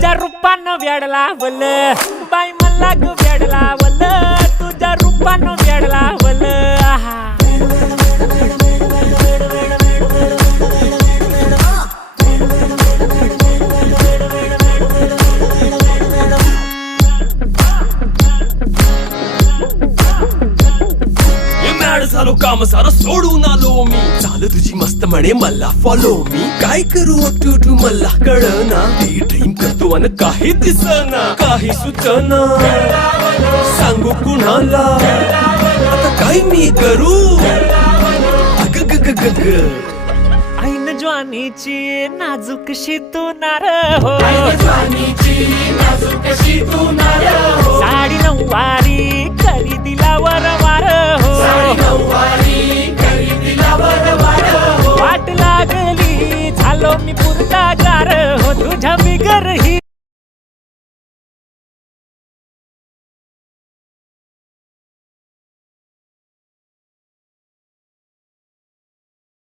तुझ्या रूपानं वेड लावल बाई मला ग वेड लावल तुझ्या रूपानं वेड लावल आहा झालो काम सारं सोडून आलो मी चाल तुझी मस्त म्हणे मला फॉलो मी काय करू टू मला कळना ती ड्रीम करतो अन काही दिसना काही सुचना सांगू कुणाला आता काय मी करू अग ग ग ग ग ऐन ज्वानीची नाजूकशी तू नार हो साडी नऊवारी करी दिला वरवार हो वाट लागली झालो मी पुरता गार हो तुझ्या बिगर ही